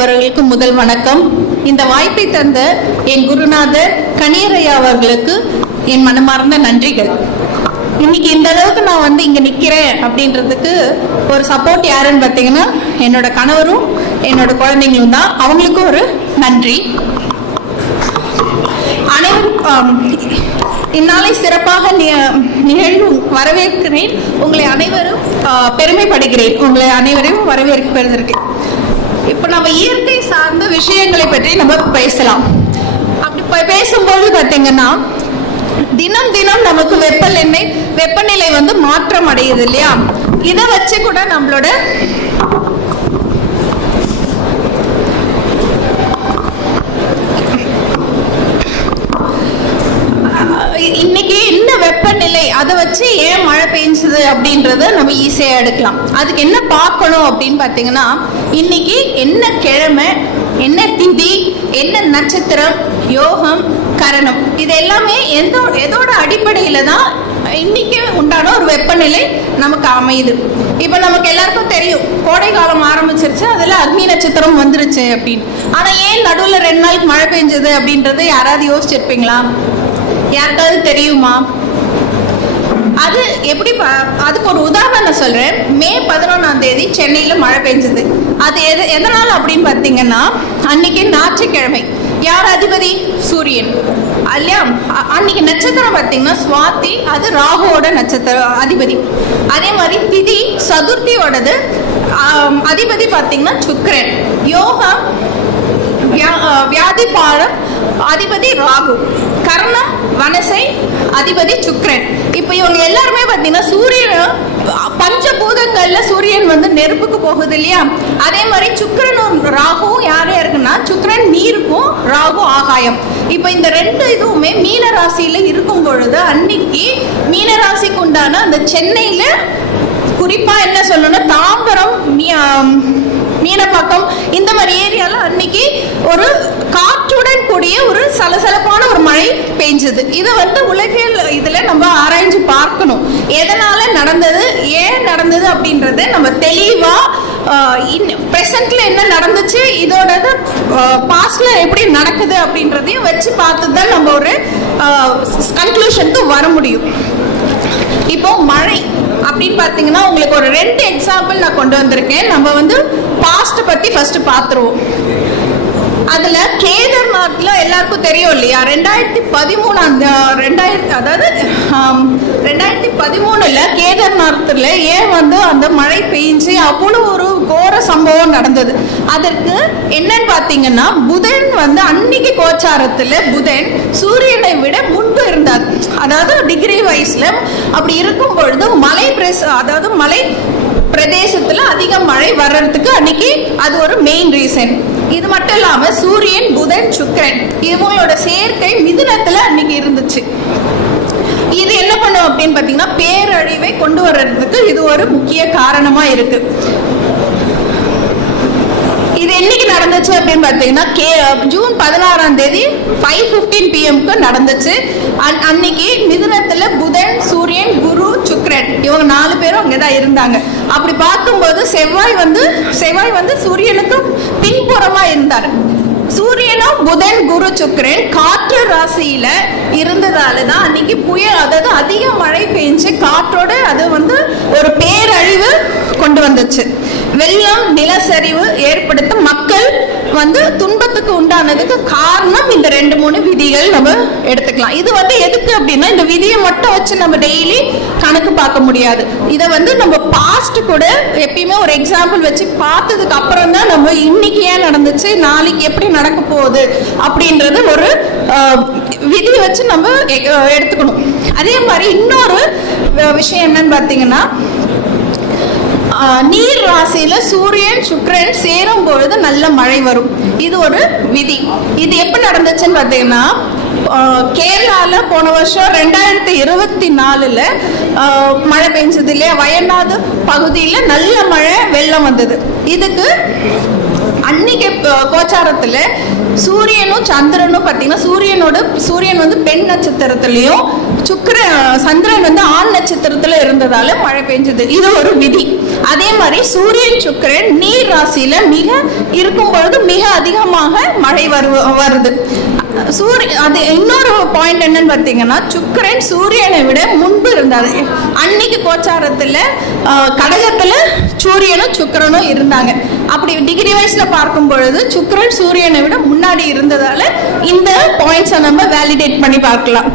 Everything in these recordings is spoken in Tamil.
அவர்களுக்கு முதல் வணக்கம். இந்த வாய்ப்பை தந்த என் குருநாதர் கனியரையா அவர்களுக்கு என் மனமார்ந்த நன்றிகள். இன்னைக்கு இந்த அளவுக்கு நான் இங்க நிக்கிறேன் அப்படின்றதுக்கு ஒரு சப்போர்ட் யாருன்னு பார்த்தீங்கன்னா என்னோட கணவரும் என்னோட குழந்தைங்களும் தான். அவங்களுக்கும் ஒரு நன்றி. அனைவரும் இந்நாளை சிறப்பாக நிகழ்வு வரவேற்கிறேன். உங்களை அனைவரும் பெருமைப்படுகிறேன். உங்களை அனைவரையும் வரவேற்பதற்கு. இப்ப நம்ம இயற்கை சார்ந்த விஷயங்களை பற்றி நம்ம பேசலாம். அப்படி பேசும்போது பார்த்தீங்கன்னா தினம் தினம் நமக்கு வெப்பநிலை மாற்றம் அடையுது இல்லையா? இதை வச்சு கூட நம்மளோட இன்னைக்கு என்ன வெப்பநிலை, அதை வச்சு ஏன் மழை பெஞ்சது அப்படின்றத நம்ம ஈஸியா எடுக்கலாம். அதுக்கு என்ன பார்க்கணும் அப்படின்னு பார்த்தீங்கன்னா, இன்னைக்கு என்ன கிழமை, என்ன திதி, என்ன நட்சத்திரம், யோகம், கரணம், இது எல்லாமே எதோட அடிப்படையில தான் இன்னைக்கு உண்டான ஒரு வெப்பநிலை நமக்கு அமையுது. இப்ப நமக்கு எல்லாருக்கும் தெரியும் கோடை காலம் ஆரம்பிச்சிருச்சு, அதுல அக்னி நட்சத்திரம் வந்துருச்சு அப்படின்னு. ஆனா ஏன் நடுவுல 2 நாளுக்கு மழை பெஞ்சது அப்படின்றது யாராவது யோசிச்சிருப்பீங்களா? யாருக்காவது தெரியுமா? அது எப்படி? அதுக்கு ஒரு உதாரணம் சொல்றேன். மே 11ஆம் தேதி சென்னையில மழை பெஞ்சது. அது எதனால அப்படின்னு பார்த்தீங்கன்னா, அன்னைக்கு ஞாயிற்றுக்கிழமை. யார் அதிபதி? சூரியன் இல்லையா? அன்னைக்கு நட்சத்திரம் பார்த்தீங்கன்னா சுவாதி, அது ராகுவோட நட்சத்திரம் அதிபதி. அதே மாதிரி திதி சதுர்த்தியோடது அதிபதி பார்த்தீங்கன்னா சுக்கிரன். யோகம் வியாதி பாடம் அதிபதி ராகு. கர்ணம் வனசை அதிபதி சுக்கிரன். இப்ப இவங்க எல்லாருமே பாத்தீங்கன்னா சூரியன் பஞ்சபூதங்கள்ல சூரியன் நெருப்புக்கு போகுது இல்லையா? அதே மாதிரி சுக்கிரனும் ராகுவும் யார் யாருக்குன்னா, சுக்கிரன் நீருக்கும், ராகு ஆகாயம். இப்ப இந்த 2 இதுவுமே மீன ராசியில இருக்கும் பொழுது அன்னைக்கு மீன ராசிக்கு உண்டான அந்த சென்னையில குறிப்பா என்ன சொல்லணும்னா தாம்பரம், மீனப்பாக்கம், இந்த மாதிரி ஏரியால அன்னைக்கு ஒரு காற்றுடன் கூடிய ஒரு சலசலப்பான ஒரு மழை பெஞ்சது. இது உலகில் இதுல நம்ம ஆராய்ஞ்சு பார்க்கணும். எதனால நடந்தது, ஏன் நடந்தது அப்படின்றத நம்ம தெளிவா பிரசன்ட்ல என்ன நடந்துச்சு, இதோட பாஸ்ட்ல எப்படி நடக்குது அப்படின்றதையும் வச்சு பார்த்து தான் நம்ம ஒரு கன்க்ளூஷனுக்கு வர முடியும். இப்போ மழை அப்படின்னு பாத்தீங்கன்னா உங்களுக்கு ஒரு 2 எக்ஸாம்பிள் நான் கொண்டு வந்திருக்கேன். நம்ம பாஸ்ட் பத்தி ஃபர்ஸ்ட் பாத்துருவோம். அதுல கேதார்நாத்ல எல்லாருக்கும் தெரியும் இல்லையா? 2013 கேதார்நாத்ல ஏன் அந்த மழை பெய்ஞ்சு அவ்வளவு ஒரு கோர சம்பவம் நடந்தது. அதற்கு என்னன்னு பாத்தீங்கன்னா, புதன் அன்னைக்கு கோச்சாரத்துல புதன் சூரியனை விட முன்பு இருந்தார். அதாவது டிகிரி வைஸ்ல அப்படி இருக்கும் பொழுது மலை பிரதேசத்துல அதிக மழை வர்றதுக்கு அன்னைக்கு அது ஒரு மெயின் ரீசன். இது மட்டும் இல்லாம சூரியன், புதன், சுக்கிரன் இவங்களோட சேர்க்கை மிதுனத்துல அன்னைக்கு இருந்துச்சு. இது என்ன பண்ணும் அப்படின்னு பாத்தீங்கன்னா, பேரழிவை கொண்டு வர்றதுக்கு இது ஒரு முக்கிய காரணமா இருக்கு. இது என்னைக்கு நடந்துச்சு அப்படின்னு பாத்தீங்கன்னா, ஜூன் 16ஆம் தேதி 5:15 PM நடந்துச்சு. அன்னைக்கு மிதுனத்துல புதன், சூரியன், குரு, சுக்கிரன் இவங்க 4 பேரும் அங்கதான் இருந்தாங்க. அப்படி பார்க்கும்போது செவ்வாய் சூரியனுக்கு பின்புறமா இருந்தார். சூரியனும் புதன், குரு, சுக்கிரன் காற்று ராசியில இருந்ததாலதான் அன்னைக்கு புயல், அதாவது அதிக மழை பெஞ்சு காற்றோட அது ஒரு பேரழிவு கொண்டு வந்துச்சு. வெள்ளம், நிலச்சரிவு ஏற்படுத்த மக்கள் துன்பத்துக்கு உண்டானதுக்கு காரணம் இந்த 2-3 விதிகள் நம்ம எடுத்துக்கலாம். இது எதுக்கு அப்படின்னா, இந்த விதியை மட்டும் வச்சு நம்ம டெய்லி கணக்கு பார்க்க முடியாது. இதை நம்ம பாஸ்ட் கூட எப்பயுமே ஒரு எக்ஸாம்பிள் வச்சு பார்த்ததுக்கு அப்புறம் தான் நம்ம இன்னைக்கு ஏன் நடந்துச்சு, நாளைக்கு எப்படி நடக்க போகுது அப்படின்றது ஒரு விதியை வச்சு நம்ம எடுத்துக்கணும். அதே மாதிரி இன்னொரு விஷயம் என்னன்னு பார்த்தீங்கன்னா, நீர் ராசியில சூரியன், சுக்கிரன் சேரும் பொழுது நல்ல மழை வரும். இது ஒரு விதி. இது எப்ப நடந்துச்சுன்னு பாத்தீங்கன்னா, கேரளால போன வருஷம் 2024 மழை பெஞ்சது இல்லையா? வயநாடு பகுதியில நல்ல மழை, வெள்ளம் வந்தது. இதுக்கு அன்னைக்கு கோச்சாரத்துல சூரியனும் சந்திரனும் பாத்தீங்கன்னா, சூரியன் பெண் நட்சத்திரத்திலையும் சந்திரன் ஆண் நட்சத்திரத்துல இருந்ததால மழை பெஞ்சது. இது ஒரு விதி. அதே மாதிரி சூரியன் சுக்கிரன் நீர் ராசியில மிக இருக்கும் பொழுது மிக அதிகமாக மழை வருது. அது இன்னொரு பாயிண்ட் என்னன்னு பார்த்தீங்கன்னா, சுக்கிரன் சூரியனை விட முன்பு இருந்தாரு. அன்னைக்கு கோச்சாரத்துல கடகத்துல சூரியனும் சுக்கிரனும் இருந்தாங்க. அப்படி டிகிரி வைஸ்ல பார்க்கும் பொழுது சுக்கிரன் சூரியனை விட முன்னாடி இருந்ததால இந்த பாயிண்ட்ஸை நம்ம வேலிடேட் பண்ணி பார்க்கலாம்.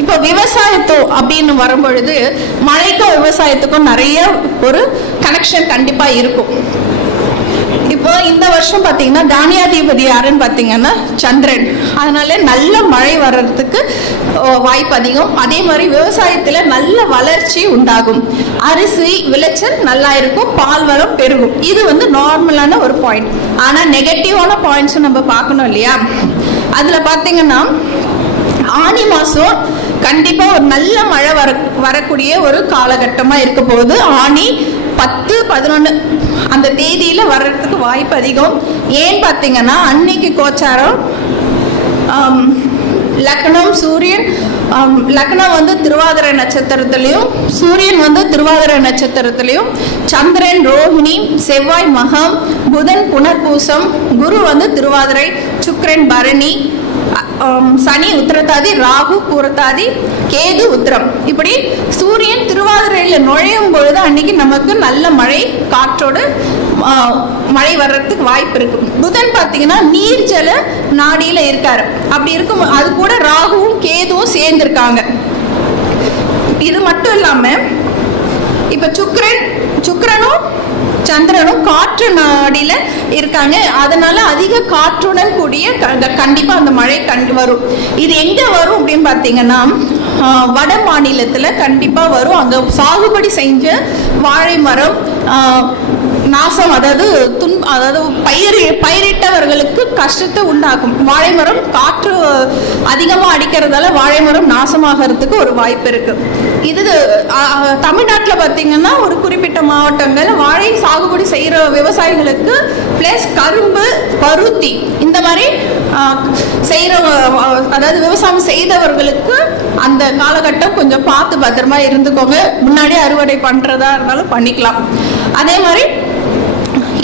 இப்போ விவசாயத்தோ அப்படின்னு வரும்பொழுது மழைக்கும் விவசாயத்துக்கும் நிறைய ஒரு கனெக்ஷன் கண்டிப்பா இருக்கும். இப்போ இந்த வருஷம் பாத்தீங்கன்னா தானியாதிபதி யாருன்னு பாத்தீங்கன்னா சந்திரன். அதனால நல்ல மழை வர்றதுக்கு வாய்ப்பு அதிகம். அதே மாதிரி விவசாயத்துல நல்ல வளர்ச்சி உண்டாகும். அரிசி விளைச்சல் நல்லா இருக்கும், பால் வளம் பெருகும். இது வந்து நார்மலான ஒரு பாயிண்ட். ஆனா நெகட்டிவான பாயிண்ட்ஸ் நம்ம பார்க்கணும் இல்லையா? அதுல பாத்தீங்கன்னா ஆனி மாசம் கண்டிப்பா ஒரு நல்ல மழை வரக்கூடிய ஒரு காலகட்டமா இருக்க போகுது. ஆனி 10, 11 அந்த தேதியில வர்றதுக்கு வாய்ப்பு அதிகம். ஏன்னு பாத்தீங்கன்னா அன்னைக்கு கோச்சாரம் லக்னம் சூரியன் லக்னம் வந்து திருவாதிரை நட்சத்திரத்திலையும் சூரியன் வந்து திருவாதிரை நட்சத்திரத்திலையும் சந்திரன் ரோஹிணி செவ்வாய் மகம் புதன் புனர்பூசம் குரு வந்து திருவாதிரை சுக்கிரன் பரணி சனி உத்திரத்தாதி ராகு பூரத்தாதி கேது உத்திரம். இப்படி சூரியன் திருவாதிரையில நுழையும் பொழுது அன்னைக்கு நமக்கு நல்ல மழை காற்றோடு மழை வர்றதுக்கு வாய்ப்பு இருக்கு. புதன் பாத்தீங்கன்னா நீர் ஜல நாடியில இருக்காரு. அப்படி இருக்கும் அது கூட ராகுவும் கேதுவும் சேர்ந்திருக்காங்க. இது மட்டும் இல்லாம இப்ப சுக்கிரனும் சந்திரனும் காற்று நாடியில இருக்காங்க. அதனால அதிக காற்றுடன் கூடிய கண்டிப்பா அந்த மழை வரும். இது எங்க வரும் அப்படின்னு பாத்தீங்கன்னா வட மாநிலத்துல கண்டிப்பா வரும். அங்க சாகுபடி செஞ்ச வாழை மரம் நாசம், அதாவது பயிரிட்டவர்களுக்கு கஷ்டத்தை உண்டாக்கும். வாழை மரம் காற்று அதிகமா அடிக்கிறதால வாழை மரம் நாசமாகிறதுக்கு ஒரு வாய்ப்பு இருக்கு. இது தமிழ்நாட்டில் பார்த்தீங்கன்னா ஒரு குறிப்பிட்ட மாவட்டங்கள் வாழை சாகுபடி செய்யற விவசாயிகளுக்கு பிளஸ் கரும்பு பருத்தி இந்த மாதிரி செய்யற அதாவது விவசாயம் செய்தவர்களுக்கு அந்த காலகட்டம் கொஞ்சம் பார்த்து பத்திரமா இருந்துக்கோங்க. முன்னாடி அறுவடை பண்றதா இருந்தாலும் பண்ணிக்கலாம். அதே மாதிரி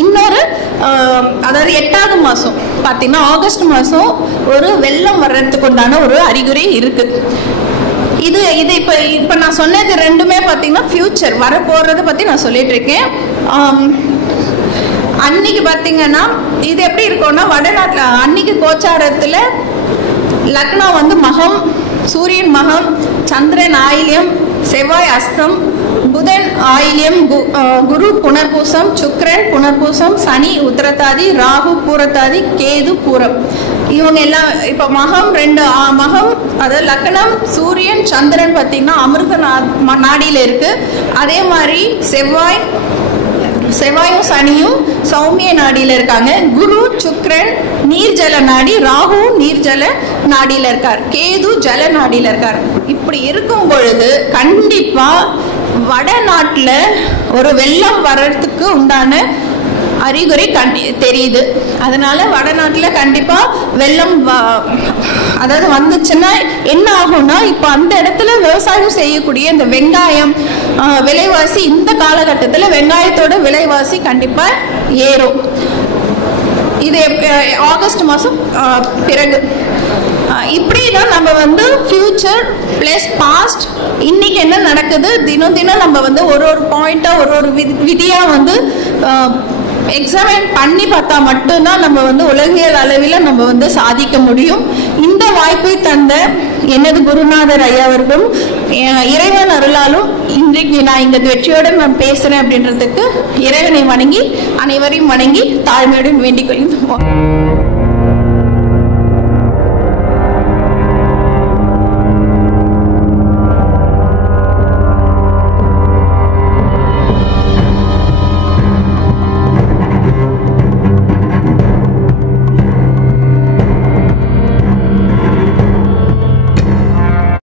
இன்னொரு அதாவது 8வது மாசம் பார்த்தீங்கன்னா ஆகஸ்ட் மாசம் ஒரு வெள்ளம் வர்றதுக்கு உண்டான ஒரு அறிகுறி இருக்கு. இது இப்ப நான் சொன்னது ரெண்டுமே பார்த்தீங்கன்னா ஃபியூச்சர் வர போறதை பத்தி நான் சொல்லிட்டு இருக்கேன். அன்னைக்கு பார்த்தீங்கன்னா இது எப்படி இருக்கும்னா வடநாட்டில் அன்னைக்கு கோச்சாரத்துல லக்னம் வந்து மகம் சூரியன் மகம் சந்திரன் ஆயில்யம் செவ்வாய் அஸ்தம் புதன் ஆயில்யம் குரு புனர்பூசம் சுக்கிரன் புனர்பூசம் சனி உத்திரத்தாதி ராகு பூரத்தாதி கேது பூரம். இவங்க எல்லாம் இப்ப மகம் மகம் அதாவது லக்னம் சூரியன் சந்திரன் பார்த்தீங்கன்னா அமிர்த நாடியில இருக்கு. அதே மாதிரி செவ்வாயும் சனியும் சௌமிய நாடியில இருக்காங்க. குரு சுக்கிரன் நீர் ஜல நாடி ராகுவும் நீர் ஜல நாடியில இருக்கார். கேது ஜல நாடியில இருக்கார். இப்படி இருக்கும் பொழுது கண்டிப்பா வடநாட்டுல ஒரு வெள்ளம் வர்றதுக்கு உண்டான அறிகுறி தெரியுது. அதனால வடநாட்டுல கண்டிப்பா வெள்ளம் அதாவது வந்துச்சுன்னா என்ன ஆகும்னா இப்ப அந்த இடத்துல விவசாயம் செய்யக்கூடிய இந்த வெங்காயம் விலைவாசி இந்த காலகட்டத்துல வெங்காயத்தோட விலைவாசி கண்டிப்பா ஏறும். இது ஆகஸ்ட் மாசம் பிறகு இப்படிதான் நம்ம வந்து ஃபியூச்சர் பிளஸ் பாஸ்ட் இன்னைக்கு என்ன நடக்குது தினம் தினம் நம்ம வந்து ஒரு பாயிண்டா ஒரு விதியா வந்து எக்ஸாமின் பண்ணி பார்த்தா மட்டும்தான் நம்ம வந்து உலகியல் அளவில் நம்ம வந்து சாதிக்க முடியும். இந்த வாய்ப்பை தந்த எனது குருநாதர் ஐயா அவர்களும் இறைவன் அருளாலும் இன்றைக்கு நான் இங்க வெற்றியோடு நான் பேசுறேன் அப்படின்றதுக்கு இறைவனை வணங்கி அனைவரையும் வணங்கி தாழ்மையுடன் வேண்டிக் கொள்கிறோம்.